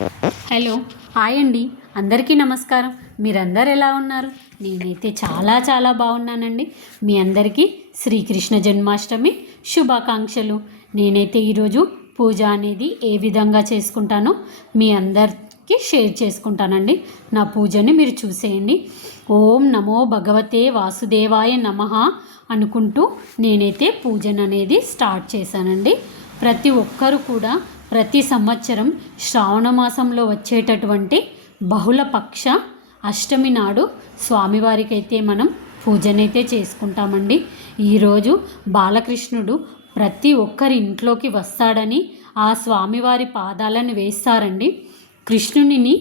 Hello, hi అండి. అందరికీ నమస్కారం. మీరందరు ఎలా ఉన్నారు? నేనైతే చాలా బాగున్నానండి. మీ అందరికీ శ్రీకృష్ణ జన్మాష్టమి శుభాకాంక్షలు. నేనైతే ఈరోజు పూజ అనేది ఏ విధంగా చేసుకుంటానో మీ అందరికీ షేర్ చేసుకుంటానండి. నా పూజని మీరు చూసేయండి. ఓం నమో భగవతే వాసుదేవాయ నమః అనుకుంటూ నేనైతే పూజను అనేది స్టార్ట్ చేశానండి. ప్రతి ఒక్కరు కూడా ప్రతి సంవత్సరం శ్రావణ మాసంలో వచ్చేటటువంటి బహుళపక్ష అష్టమి నాడు స్వామివారికి అయితే మనం పూజనైతే చేసుకుంటామండి. ఈరోజు బాలకృష్ణుడు ప్రతి ఒక్కరి ఇంట్లోకి వస్తాడని ఆ స్వామివారి పాదాలను వేస్తారండి. కృష్ణునిని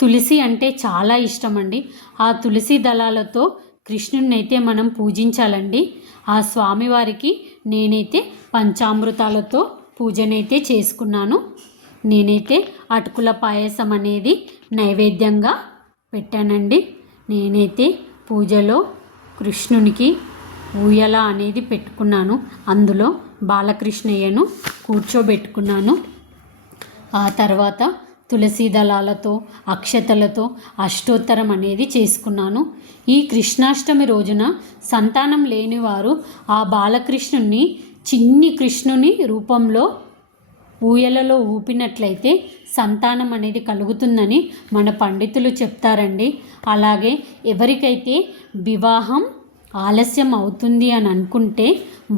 తులసి అంటే చాలా ఇష్టమండి. ఆ తులసి దళాలతో కృష్ణుని అయితే మనం పూజించాలండి. ఆ స్వామివారికి నేనైతే పంచామృతాలతో పూజనైతే చేసుకున్నాను. నేనైతే అటుకుల పాయసం అనేది నైవేద్యంగా పెట్టానండి. నేనైతే పూజలో కృష్ణునికి ఊయల అనేది పెట్టుకున్నాను. అందులో బాలకృష్ణయ్యను కూర్చోబెట్టుకున్నాను. ఆ తర్వాత తులసి దళాలతో అక్షతలతో అష్టోత్తరం అనేది చేసుకున్నాను. ఈ కృష్ణాష్టమి రోజున సంతానం లేనివారు ఆ బాలకృష్ణుని చిన్ని కృష్ణుని రూపంలో ఊయలలో ఊపినట్లయితే సంతానం అనేది కలుగుతుందని మన పండితులు చెప్తారండి. అలాగే ఎవరికైతే వివాహం ఆలస్యం అవుతుంది అని అనుకుంటే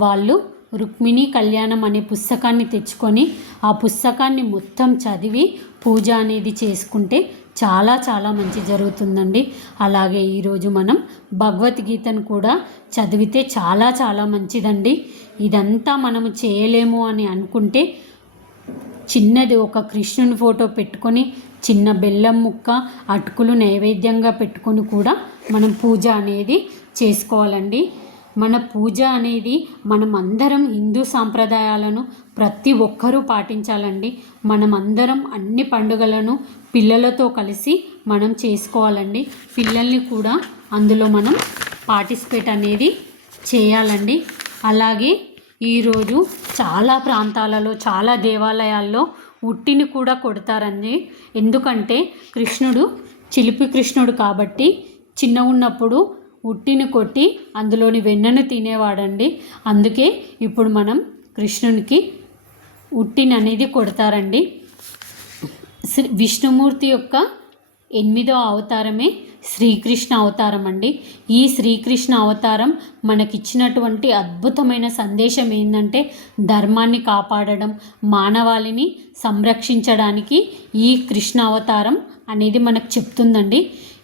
వాళ్ళు రుక్మిణీ కళ్యాణం అనే పుస్తకాన్ని తెచ్చుకొని ఆ పుస్తకాన్ని మొత్తం చదివి పూజ అనేది చేసుకుంటే చాలా మంచి జరుగుతుందండి. అలాగే ఈరోజు మనం భగవద్గీతను కూడా చదివితే చాలా మంచిదండి. ఇదంతా మనము చేయలేము అని అనుకుంటే చిన్నది ఒక కృష్ణుని ఫోటో పెట్టుకొని చిన్న బెల్లం ముక్క అటుకులు నైవేద్యంగా పెట్టుకొని కూడా మనం పూజ అనేది చేసుకోవాలండి. మన పూజ అనేది మనం అందరం హిందూ సాంప్రదాయాలను ప్రతి ఒక్కరూ పాటించాలండి. మనం అందరం అన్ని పండుగలను పిల్లలతో కలిసి మనం చేసుకోవాలండి. పిల్లల్ని కూడా అందులో మనం పార్టిసిపేట్ అనేది చేయాలండి. అలాగే ఈరోజు చాలా ప్రాంతాలలో చాలా దేవాలయాల్లో ఉట్టిని కూడా కొడతారండి. ఎందుకంటే కృష్ణుడు చిలిపి కృష్ణుడు కాబట్టి చిన్న ఉన్నప్పుడు ఉట్టిని కొట్టి అందులోని వెన్నను తినేవాడండి. అందుకే ఇప్పుడు మనం కృష్ణునికి ఉట్టిని అనేది కొడతారండి. విష్ణుమూర్తి యొక్క 8వ అవతారమే శ్రీకృష్ణ అవతారం అండి. ఈ శ్రీకృష్ణ అవతారం మనకిచ్చినటువంటి అద్భుతమైన సందేశం ఏంటంటే ధర్మాన్ని కాపాడడం, మానవాళిని సంరక్షించడానికి ఈ కృష్ణ అవతారం అనేది మనకు చెప్తుందండి.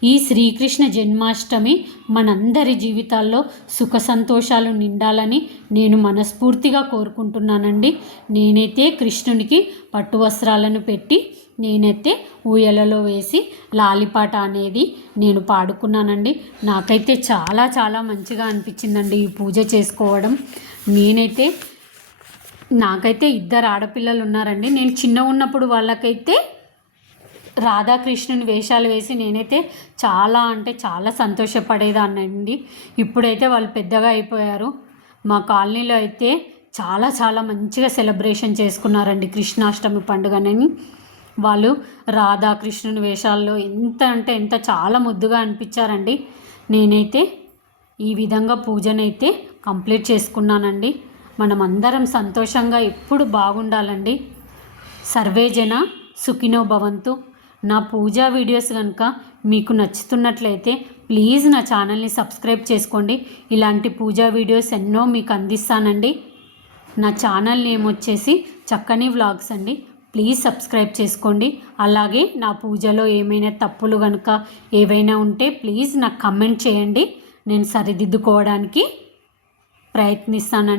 ఈ శ్రీకృష్ణ జన్మాష్టమి మనందరి జీవితాల్లో సుఖ సంతోషాలు నిండాలని నేను మనస్ఫూర్తిగా కోరుకుంటున్నానండి. నేనైతే కృష్ణునికి పట్టు వస్త్రాలను పెట్టి నేనైతే ఊయలలో వేసి లాలిపాట అనేది నేను పాడుకున్నానండి. నాకైతే చాలా మంచిగా అనిపించిందండి ఈ పూజ చేసుకోవడం. నాకైతే 2 ఆడపిల్లలు ఉన్నారండి. నేను చిన్న ఉన్నప్పుడు వాళ్ళకైతే రాధాకృష్ణుని వేషాలు వేసి నేనైతే చాలా సంతోషపడేదాన్నండి. ఇప్పుడైతే వాళ్ళు పెద్దగా అయిపోయారు. మా కాలనీలో అయితే చాలా మంచిగా సెలబ్రేషన్ చేసుకున్నారండి కృష్ణాష్టమి పండుగనని. వాళ్ళు రాధాకృష్ణుని వేషాల్లో ఎంత చాలా ముద్దుగా అనిపించారండి. నేనైతే ఈ విధంగా పూజనైతే కంప్లీట్ చేసుకున్నానండి. మనం అందరం సంతోషంగా ఎప్పుడు బాగుండాలండి. సర్వేజన సుఖినో భవంతు. నా పూజా వీడియోస్ కనుక మీకు నచ్చుతున్నట్లయితే ప్లీజ్ నా ఛానల్ని సబ్స్క్రైబ్ చేసుకోండి. ఇలాంటి పూజా వీడియోస్ ఎన్నో మీకు అందిస్తానండి. నా ఛానల్ నేమ్ వచ్చేసి చక్కని వ్లాగ్స్ అండి. ప్లీజ్ సబ్స్క్రైబ్ చేసుకోండి. అలాగే నా పూజలో ఏమైనా తప్పులు కనుక ఏవైనా ఉంటే ప్లీజ్ నాకు కమెంట్ చేయండి. నేను సరిదిద్దుకోవడానికి ప్రయత్నిస్తానండి.